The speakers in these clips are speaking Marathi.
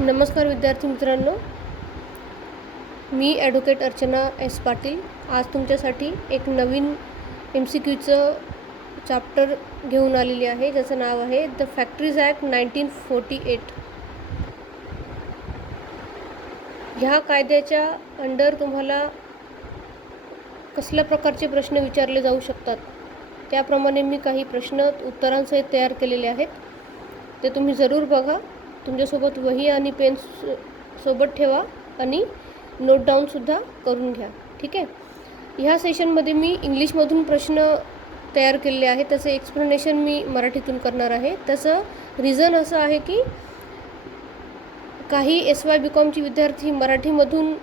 नमस्कार विद्यार्थी मित्रांनो, मी ॲडव्होकेट अर्चना एस पाटील आज तुमच्यासाठी एक नवीन MCQचं चॅप्टर घेऊन आलेली आहे, ज्याचं नाव आहे द फॅक्टरीज ॲक्ट 1948. ह्या कायद्याच्या अंडर तुम्हाला कसल्या प्रकारचे प्रश्न विचारले जाऊ शकतात त्याप्रमाणे मी काही प्रश्न उत्तरांसहित तयार केलेले आहेत. ते तुम्ही जरूर बघा. तुमच्यासोबत वही आणि पेन सोबत ठेवा आणि नोट डाऊनसुद्धा करून घ्या. ठीक आहे. ह्या सेशनमध्ये मी इंग्लिशमधून प्रश्न तयार केलेले आहे, त्याचं एक्सप्लेनेशन मी मराठीतून करणार आहे. त्याचं रिझन असं आहे की काही SY BComची विद्यार्थी मराठीमधून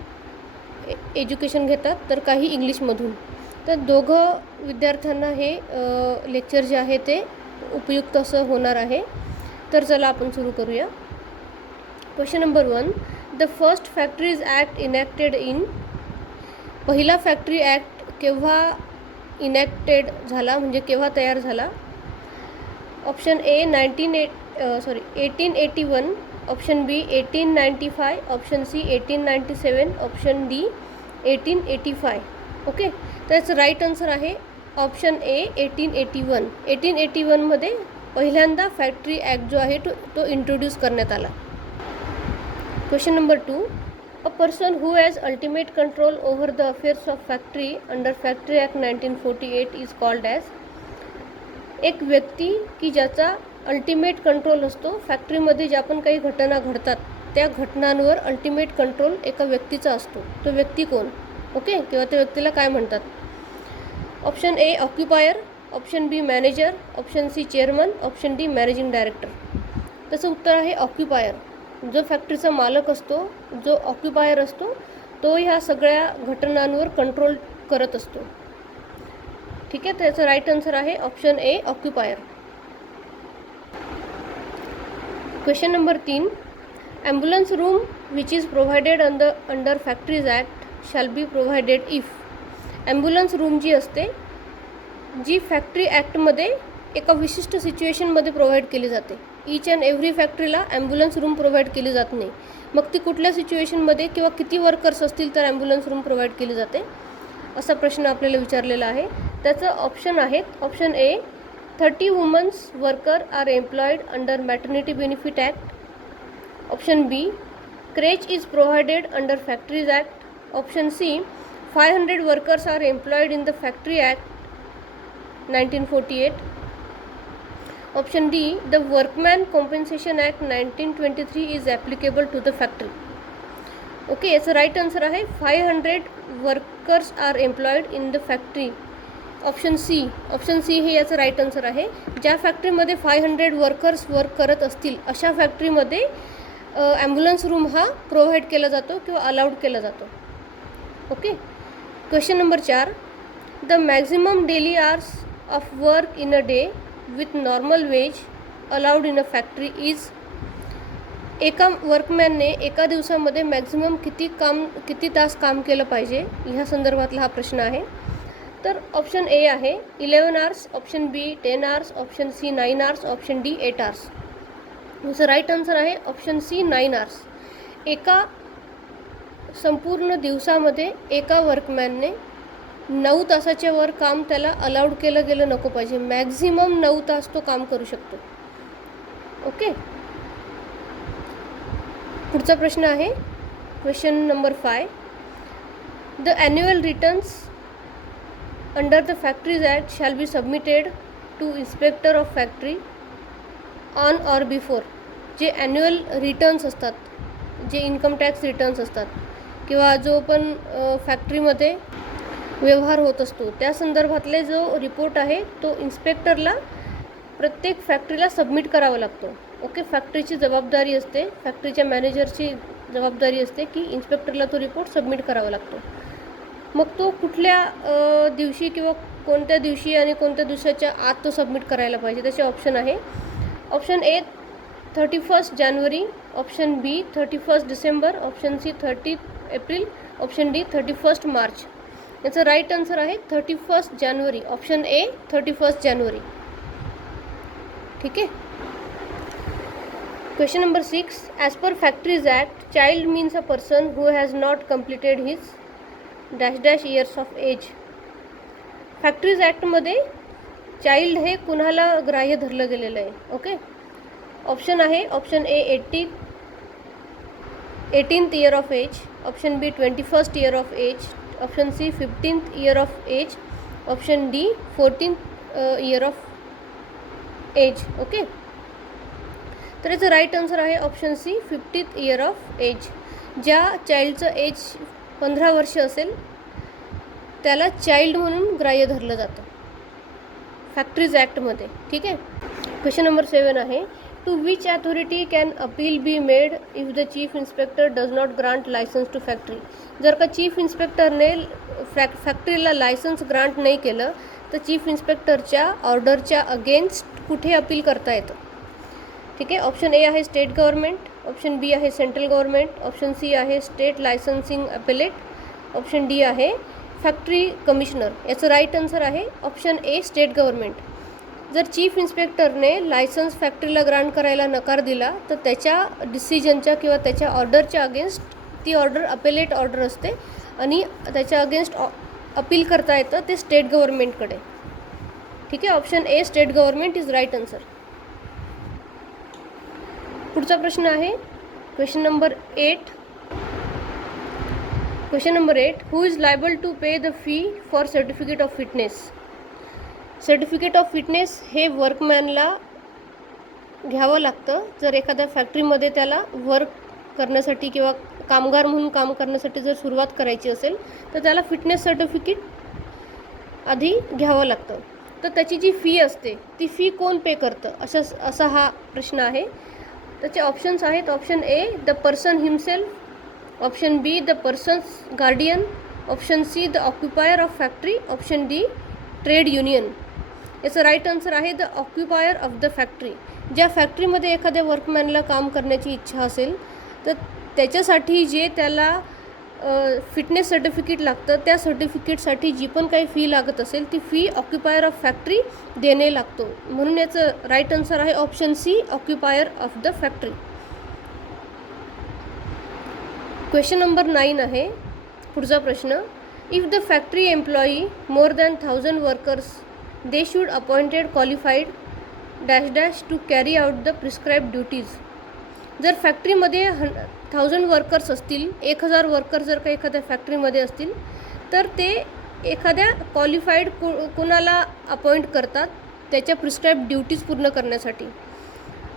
एज्युकेशन घेतात तर काही इंग्लिशमधून. तर दोघं विद्यार्थ्यांना हे लेक्चर जे आहे ते उपयुक्त असं होणार आहे. तर चला आपण सुरू करूया. Question number 1. The first factories act enacted in. पहिला फॅक्टरी ॲक्ट केव्हा इनॅक्टेड झाला, म्हणजे केव्हा तयार झाला? Option A 1881, option B 1895, option C 1897, option D 1885. Okay, त्याचं राईट आन्सर आहे ऑप्शन ए 1881. 1881मध्ये पहिल्यांदा फॅक्टरी ॲक्ट जो आहे तो इंट्रोड्यूस करण्यात आला. Question number 2. A person who has ultimate control over the affairs of factory under factory act 1948 is called as. एक व्यक्ती की ज्याचा अल्टिमेट कंट्रोल असतो, फॅक्टरीमध्ये ज्या पण काही घटना घडतात त्या घटनांवर अल्टिमेट कंट्रोल एका व्यक्तीचा असतो. तो व्यक्ती कोण? ओके, किंवा त्या व्यक्तीला काय म्हणतात? Option A occupier, option B manager, option C chairman, option D managing director. त्याचं उत्तर आहे ऑक्युपायर. जो फॅक्टरीचा मालक असतो, जो ऑक्युपायर असतो, तो ह्या सगळ्या घटनांवर कंट्रोल करत असतो. ठीक आहे, त्याचं राईट आन्सर आहे option A occupier. Question number 3. Ambulance room which is provided under factories act shall be provided if. Ambulance room जी असते, जी फॅक्टरी ॲक्टमध्ये एका विशिष्ट सिच्युएशनमध्ये प्रोव्हाइड केली जाते. ईच अँड एव्हरी फॅक्टरीला ॲम्ब्युलन्स रूम प्रोव्हाइड केली जात नाही. मग ती कुठल्या सिच्युएशनमध्ये किंवा किती वर्कर्स असतील तर ॲम्ब्युलन्स रूम प्रोव्हाइड केली जाते, असा प्रश्न आपल्याला विचारलेला आहे. त्याचं ऑप्शन आहेत. Option A 30 women's worker are employed under maternity benefit act. Option B creche is provided under factories act. Option C 500 workers are employed in the factory act 1948. Option D the workman compensation act 1923 is applicable to the factory. Okay, याचं राईट आन्सर आहे 500 workers are employed in the factory. Option C हे याचं राईट आन्सर आहे. ज्या फॅक्टरीमध्ये 500 वर्कर्स वर्क करत असतील अशा फॅक्टरीमध्ये ॲम्ब्युलन्स रूम हा प्रोव्हाइड केला जातो किंवा अलाउड केला जातो. Okay. Question number 4. The maximum daily hours of work in a day with normal wage allowed in a factory is. एका वर्कमॅनने एका दिवसामध्ये मॅक्झिमम किती तास काम केलं पाहिजे, ह्या संदर्भातला हा प्रश्न आहे. तर ऑप्शन ए आहे 11 hours, option B 10 hours, option C 9 hours, option D 8 hours. याचं राईट आन्सर आहे ऑप्शन सी 9 आवर्स. एका संपूर्ण दिवसामध्ये एका वर्कमॅनने 9 तासाच्या वर काम त्याला अलाउड केलं गेलं नको पाहिजे. मॅक्झिमम 9 तास तो काम करू शकतो. ओके. पुढचा प्रश्न आहे question number 5. The annual returns under the factories act shall be submitted to inspector of factory on or before. जे ॲन्युअल रिटर्न्स असतात, जे इन्कम टॅक्स रिटर्न्स असतात किंवा जो पण फॅक्टरीमध्ये व्यवहार होत असतो त्या संदर्भातले जो रिपोर्ट आहे तो इन्स्पेक्टरला प्रत्येक फॅक्टरीला सबमिट करावा लागतो. ओके. फॅक्टरीची जबाबदारी असते, फॅक्टरीच्या मॅनेजरची जबाबदारी असते की इन्स्पेक्टरला तो रिपोर्ट सबमिट करावा लागतो. मग तो कुठल्या दिवशी किंवा कोणत्या दिवशी आणि कोणत्या दिवसाच्या आत तो सबमिट करायला पाहिजे, त्याचे ऑप्शन आहे. ऑप्शन ए 31 जानेवारी, option B 31 December, option C 30 April, option D 31 March. याचं राईट आन्सर आहे 31 जानेवारी. ऑप्शन ए 31 जानेवारी. ठीक आहे. Question number 6. As per Factories Act, child means a person who has not completed his dash years of age. Factories ॲक्टमध्ये चाइल्ड हे कुणाला ग्राह्य धरलं गेलेलं आहे. ओके, ऑप्शन आहे option A 18th year of age, option B 21st year of age, option C 15th year of age, option D 14th year of age. Okay, तर याचं राईट आन्सर आहे option C 50th year of age. ज्या चाइल्डचं एज 15 वर्ष असेल त्याला चाइल्ड म्हणून ग्राह्य धरलं जातं फॅक्टरीज ॲक्टमध्ये. ठीक आहे. क्वेश्चन नंबर 7 आहे, to which authority can appeal be made if the chief inspector does not grant license to factory. जर का चीफ इन्स्पेक्टरने फॅक्टरीला लायसन्स ग्रांट नाही केलं तर चीफ इन्स्पेक्टरच्या ऑर्डरच्या अगेन्स्ट कुठे अपील करता येतं. ठीक आहे. ऑप्शन ए आहे स्टेट गव्हर्नमेंट, ऑप्शन बी आहे सेंट्रल गव्हर्नमेंट, ऑप्शन सी आहे state licensing appellate, option D आहे फॅक्टरी कमिशनर. याचं राईट आन्सर आहे ऑप्शन ए स्टेट गव्हर्नमेंट. जर चीफ इन्स्पेक्टरने लायसन्स फॅक्टरीला ग्रांट करायला नकार दिला तर त्याच्या डिसिजनच्या किंवा त्याच्या ऑर्डरच्या अगेन्स्ट ती ऑर्डर अपेलेट ऑर्डर असते आणि त्याच्या अगेन्स्ट अपील करता येतं ते स्टेट गव्हर्नमेंटकडे. ठीक आहे. Option A state government is right answer. पुढचा प्रश्न आहे question number 8. Question number 8, who is liable to pay the fee for certificate of fitness. Certificate of fitness हे वर्कमॅनला घ्यावं लागतं जर एखाद्या फॅक्टरीमध्ये त्याला वर्क करण्यासाठी किंवा कामगार म्हणून काम करण्यासाठी जर सुरुवात करायची असेल तर त्याला फिटनेस सर्टिफिकेट आधी घ्यावं लागतं. तर त्याची जी फी असते ती फी कोण पे करतं असा हा प्रश्न आहे. त्याचे ऑप्शन्स आहेत option A the person himself, option B the person's guardian, option C the occupier of factory, option D trade union. याचं राईट आन्सर आहे the occupier of the factory. ज्या फॅक्टरीमध्ये एखाद्या वर्कमॅनला काम करण्याची इच्छा असेल तर त्याच्यासाठी जे त्याला फिटनेस सर्टिफिकेट लागतं त्या सर्टिफिकेटसाठी जी पण काही फी लागत असेल ती फी ऑक्युपायर ऑफ फॅक्टरी देणे लागतो. म्हणून याचं राईट आन्सर आहे option C occupier of the factory. Question number 9 आहे पुढचा प्रश्न, if the factory employ more than 1000 workers they should appointed qualified dash to carry out the prescribe duties. जर फॅक्टरीमध्ये 1000 वर्कर्स असतील, 1000 वर्कर्स जर का एखाद्या फॅक्टरीमध्ये असतील तर ते एखाद्या क्वालिफाईड कोणाला अपॉइंट करतात त्याच्या प्रिस्क्राईब ड्युटीज पूर्ण करण्यासाठी.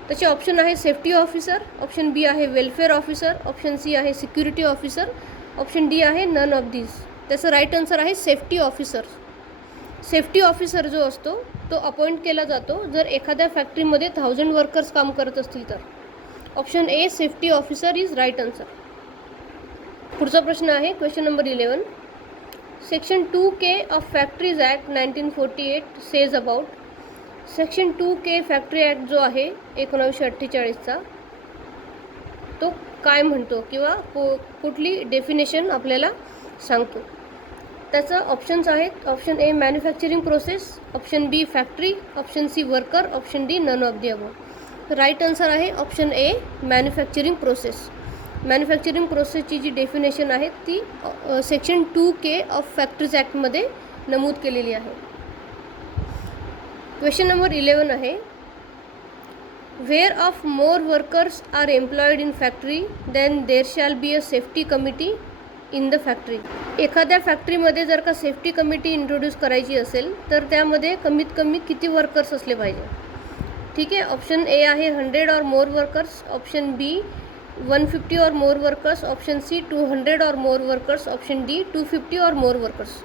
त्याचे ऑप्शन आहे सेफ्टी ऑफिसर, ऑप्शन बी आहे वेलफेअर ऑफिसर, ऑप्शन सी आहे सिक्युरिटी ऑफिसर, ऑप्शन डी आहे नन ऑफ दीज. त्याचं राईट आन्सर आहे सेफ्टी ऑफिसर. सेफ्टी ऑफिसर जो असतो तो अपॉइंट केला जातो जर एखाद्या फॅक्टरीमध्ये 1000 वर्कर्स काम करत असतील तर. Option A safety officer is right answer. पुढचा प्रश्न आहे question number 11. Section 2K of factories act 1948 says about. Section 2K factory act जो आहे 1948चा तो काय म्हणतो किंवा कुठली डेफिनेशन आपल्याला सांगतो. त्याचं ऑप्शन्स आहेत option A manufacturing process, option B factory, option C worker, option D none of the above. Right answer आहे option A manufacturing process. Manufacturing प्रोसेसची जी डेफिनेशन आहे ती सेक्शन 2K ऑफ फॅक्टरीज ॲक्टमध्ये नमूद केलेली आहे. क्वेश्चन नंबर 11 आहे, where of more workers are employed in factory then there shall be a safety committee in the factory. एखाद्या फॅक्टरीमध्ये जर का सेफ्टी कमिटी इंट्रोड्यूस करायची असेल तर त्यामध्ये कमीत कमी किती वर्कर्स असले पाहिजे. ठीक आहे. ऑप्शन ए आहे 100 और मोर वर्कर्स, ऑप्शन बी 150 और मोर वर्कर्स, ऑप्शन सी 200 और मोर वर्कर्स, ऑप्शन डी 250 और मोर वर्कर्स.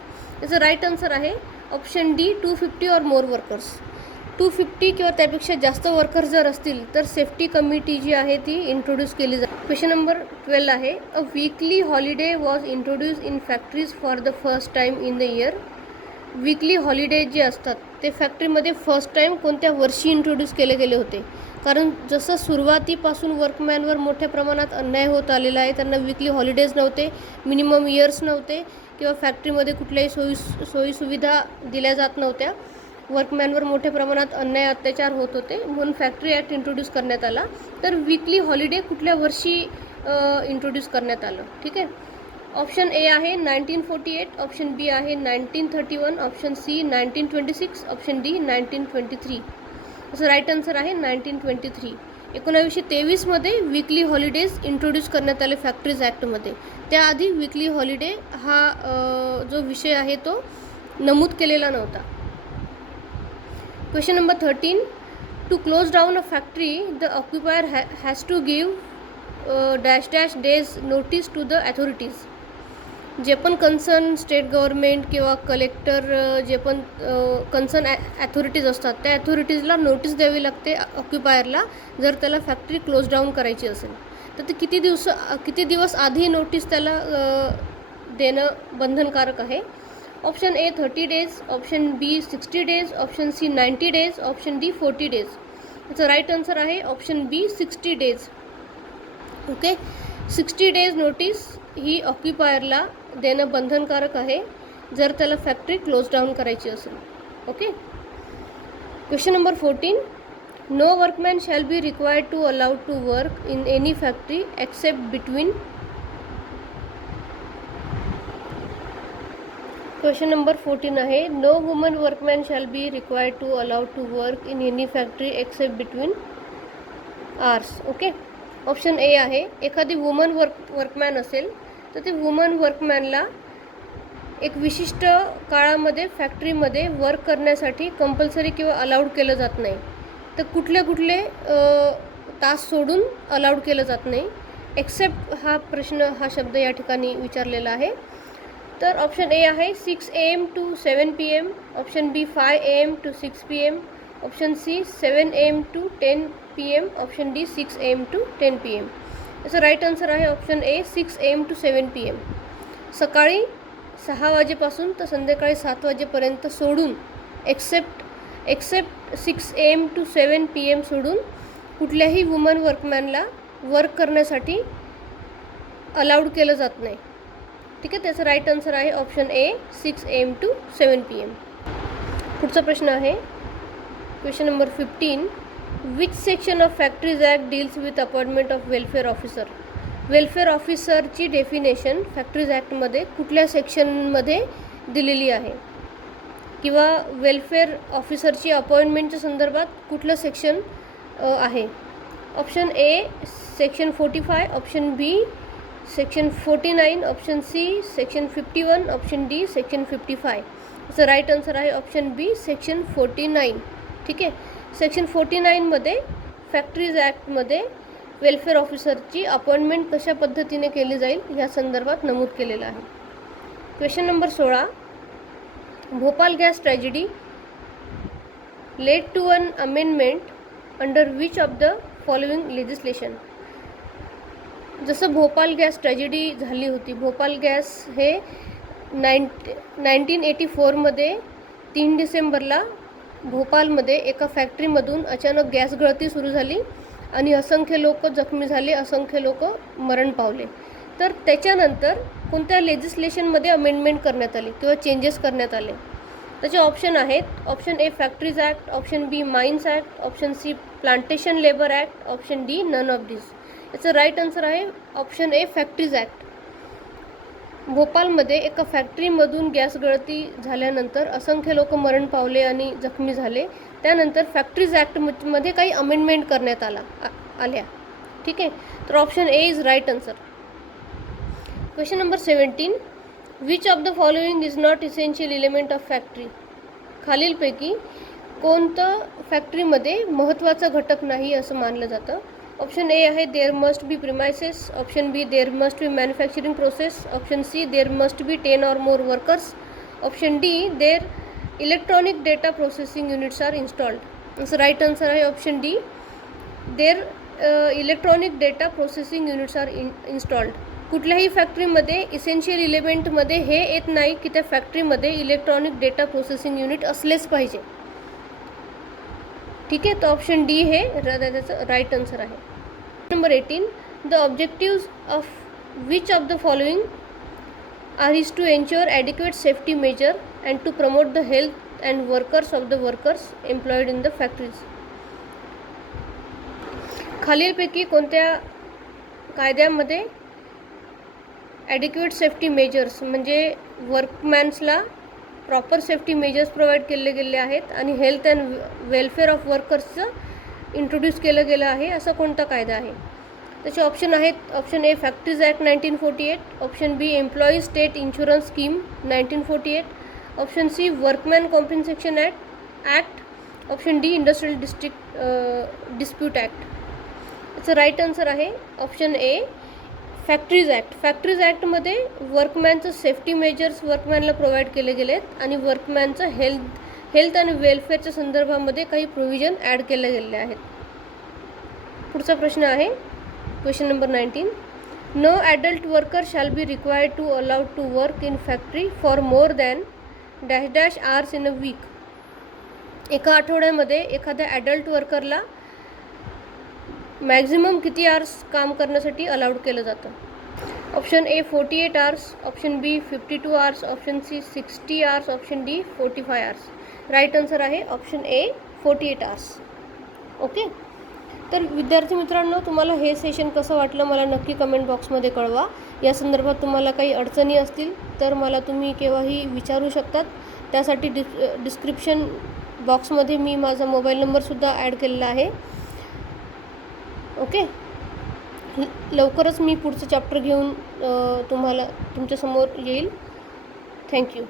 याचं राईट आन्सर आहे ऑप्शन डी 250 और मोर वर्कर्स. 250 किंवा त्यापेक्षा जास्त वर्कर्स जर असतील तर सेफ्टी कमिटी जी आहे ती इंट्रोड्यूस केली जाते. क्वेश्चन नंबर 12 आहे, a weekly holiday was introduce in factories for the first time in the year. Weekly holiday जे असतात ते फॅक्टरीमध्ये फर्स्ट टाईम कोणत्या वर्षी इंट्रोड्यूस केले गेले होते. कारण जसं सुरुवातीपासून वर्कमॅनवर मोठ्या प्रमाणात अन्याय होत आलेला आहे, त्यांना वीकली हॉलिडेज नव्हते, मिनिमम इयर्स नव्हते किंवा फॅक्टरीमध्ये कुठल्याही सोयीसुविधा दिल्या जात नव्हत्या वर्कमॅनवर मोठ्या प्रमाणात अन्याय अत्याचार होत होते, म्हणून फॅक्टरी ॲक्ट इंट्रोड्यूस करण्यात आला. तर वीकली हॉलिडे कुठल्या वर्षी इंट्रोड्यूस करण्यात आलं? ठीक आहे. ऑप्शन ए आहे 1948, ऑप्शन बी आहे 1931, ऑप्शन सी 1926, ऑप्शन डी 1923. असं राईट आन्सर आहे 1923. 1923मध्ये वीकली हॉलिडेज इंट्रोड्यूस करण्यात आले फॅक्टरीज ॲक्टमध्ये. त्याआधी वीकली हॉलिडे हा जो विषय आहे तो नमूद केलेला नव्हता. Question number 13. To close down a factory the occupier has to give dash dash days notice to the authorities. जे पण कन्सर्न स्टेट गव्हर्मेंट किंवा कलेक्टर जे पण कन्सर्न ॲथॉरिटीज असतात त्या ॲथॉरिटीजला नोटीस द्यावी लागते ऑक्युपायरला, जर त्याला फॅक्टरी क्लोज डाऊन करायची असेल. तर ते किती दिवस आधी नोटीस त्याला देणं बंधनकारक आहे? Option A 30 days, option B 60 days, option C 90 days, option D 40 days. याचं राईट आन्सर आहे option B 60 days. Okay. 60 days notice ही ऑक्युपायरला देणं बंधनकारक आहे जर त्याला फॅक्टरी क्लोज डाऊन करायची असेल. Okay. Question number 14. No workman shall be required to allowed to work in any factory except between. Question number 14 आहे no woman workman shall be required to allowed to work in any factory except between hours. Okay. Option A आहे एखादी वुमन वर्कमॅन असेल तर ते वुमन वर्कमॅनला एक विशिष्ट काळामध्ये फॅक्टरीमध्ये वर्क करण्यासाठी कंपल्सरी किंवा अलाउड केलं जात नाही. तर कुठले तास सोडून अलाउड केलं जात नाही. एक्सेप्ट हा शब्द या ठिकाणी विचारलेला आहे. तर ऑप्शन ए आहे 6 AM to 7 PM, option B 5 AM to 6 PM, option C 7 AM to 10 PM, option D 6 AM to 10 PM. याचं राईट आन्सर आहे option A 6 AM to 7 PM. सकाळी 6 वाजेपासून तर संध्याकाळी 7 वाजेपर्यंत सोडून एक्सेप्ट 6 AM to 7 PM सोडून कुठल्याही वुमन वर्कमॅनला वर्क करण्यासाठी अलाउड केलं जात नाही. ठीक आहे. त्याचं राईट आन्सर आहे option A 6 AM to 7 PM. पुढचा प्रश्न आहे question number 15. Which section of factories act deals with appointment of welfare officer. Welfare ऑफिसरची डेफिनेशन फॅक्टरीज ॲक्टमध्ये कुठल्या सेक्शनमध्ये दिलेली आहे किंवा वेलफेअर ऑफिसरची अपॉइंटमेंटच्या संदर्भात कुठलं सेक्शन आहे? Option A section 45, option B section 49, option C section 51, option D section 55. याचं राईट आन्सर आहे ऑप्शन बी सेक्शन 49. ठीक आहे. सेक्शन 49मध्ये फॅक्टरीज ॲक्टमध्ये वेलफेअर ऑफिसरची अपॉइंटमेंट कशा पद्धतीने केली जाईल या संदर्भात नमूद केलेलं आहे. Question number 16. Bhopal gas tragedy led to an amendment under which of the following legislation. जसं भोपाल गॅस ट्रॅजेडी झाली होती, भोपाल गॅस हे 1984मध्ये 3 डिसेंबरला भोपालमध्ये एका फॅक्टरीमधून अचानक गॅस गळती सुरू झाली आणि असंख्य लोक जखमी झाले, असंख्य लोक मरण पावले. तर त्याच्यानंतर कोणत्या लेजिस्लेशनमध्ये अमेंडमेंट करण्यात आली किंवा चेंजेस करण्यात आले? त्याचे ऑप्शन आहेत. Option A factories act, option B mines act, option C plantation labour act, option D none of this. याचं राईट आन्सर आहे ऑप्शन ए फॅक्टरीज ॲक्ट. भोपालमध्ये एका फॅक्टरीमधून गॅस गळती झाल्यानंतर असंख्य लोक मरण पावले आणि जखमी झाले. त्यानंतर फॅक्टरीज ॲक्टमध्ये काही अमेंडमेंट करण्यात आल्या. ठीक आहे. तर option A is right answer. Question number 17. Which of the following is not essential element of factory. खालीलपैकी कोणतं फॅक्टरीमध्ये महत्त्वाचा घटक नाही असं मानलं जातं? ऑप्शन ए आहे there must be premises, option B there must be manufacturing process, option C there must be 10 or more workers, option D there electronic data processing units are installed. असं राईट आन्सर आहे option D there electronic data processing units are installed. कुठल्याही फॅक्टरीमध्ये इसेन्शियल इलेमेंटमध्ये हे येत नाही की त्या फॅक्टरीमध्ये इलेक्ट्रॉनिक डेटा प्रोसेसिंग युनिट असलेच पाहिजे. ठीक आहे. तर ऑप्शन डी हे त्याचं राईट आन्सर आहे. Number 18. The objectives of which of the following are is to ensure adequate safety measure and to promote the health and workers of the workers employed in the factories. खालीलपैकी कोणत्या कायद्यामध्ये ॲडिक्युएट सेफ्टी मेजर्स म्हणजे वर्कमॅन्सला प्रॉपर सेफ्टी मेजर्स प्रोव्हाइड केले गेले आहेत आणि हेल्थ अँड वेलफेअर ऑफ वर्कर्सचं इंट्रोड्यूस केलं गेलं आहे, असा कोणता कायदा आहे? त्याचे ऑप्शन आहेत. Option A factories act 1948, option B employee state insurance scheme 1948, option C workman compensation act, option D industrial dispute act. याचं राईट आन्सर आहे option A factories act. Factories ॲक्टमध्ये वर्कमॅनचं सेफ्टी मेजर्स वर्कमॅनला प्रोव्हाइड केले गेले आहेत आणि वर्कमॅनचं हेल्थ आणि वेलफेअरच्या संदर्भामध्ये काही प्रोव्हिजन ॲड केले गेले आहेत. पुढचा प्रश्न आहे question number 19. No adult worker shall be required to allowed to work in factory for more than dash dash hours in a week. एका आठवड्यामध्ये एखाद्या ॲडल्ट वर्करला मॅक्झिमम किती आवर्स काम करण्यासाठी अलाउड केलं जातं? Option A 48 hours, option B 52 hours, option C 60 hours, option D 45 hours. Right answer आहे ऑप्शन ए 48 आवर्स. ओके. तर विद्यार्थी मित्रांनो, तुम्हाला हे सेशन कसं वाटलं मला नक्की कमेंट बॉक्समध्ये कळवा. या संदर्भात तुम्हाला काही अडचणी असतील तर मला तुम्ही केव्हाही विचारू शकतात. त्यासाठी डिस्क्रिप्शन बॉक्समध्ये मी माझा मोबाईल नंबरसुद्धा ॲड केलेला आहे. ओके. लवकरच मी पुढचं चॅप्टर घेऊन तुमच्यासमोर येईल. थँक्यू.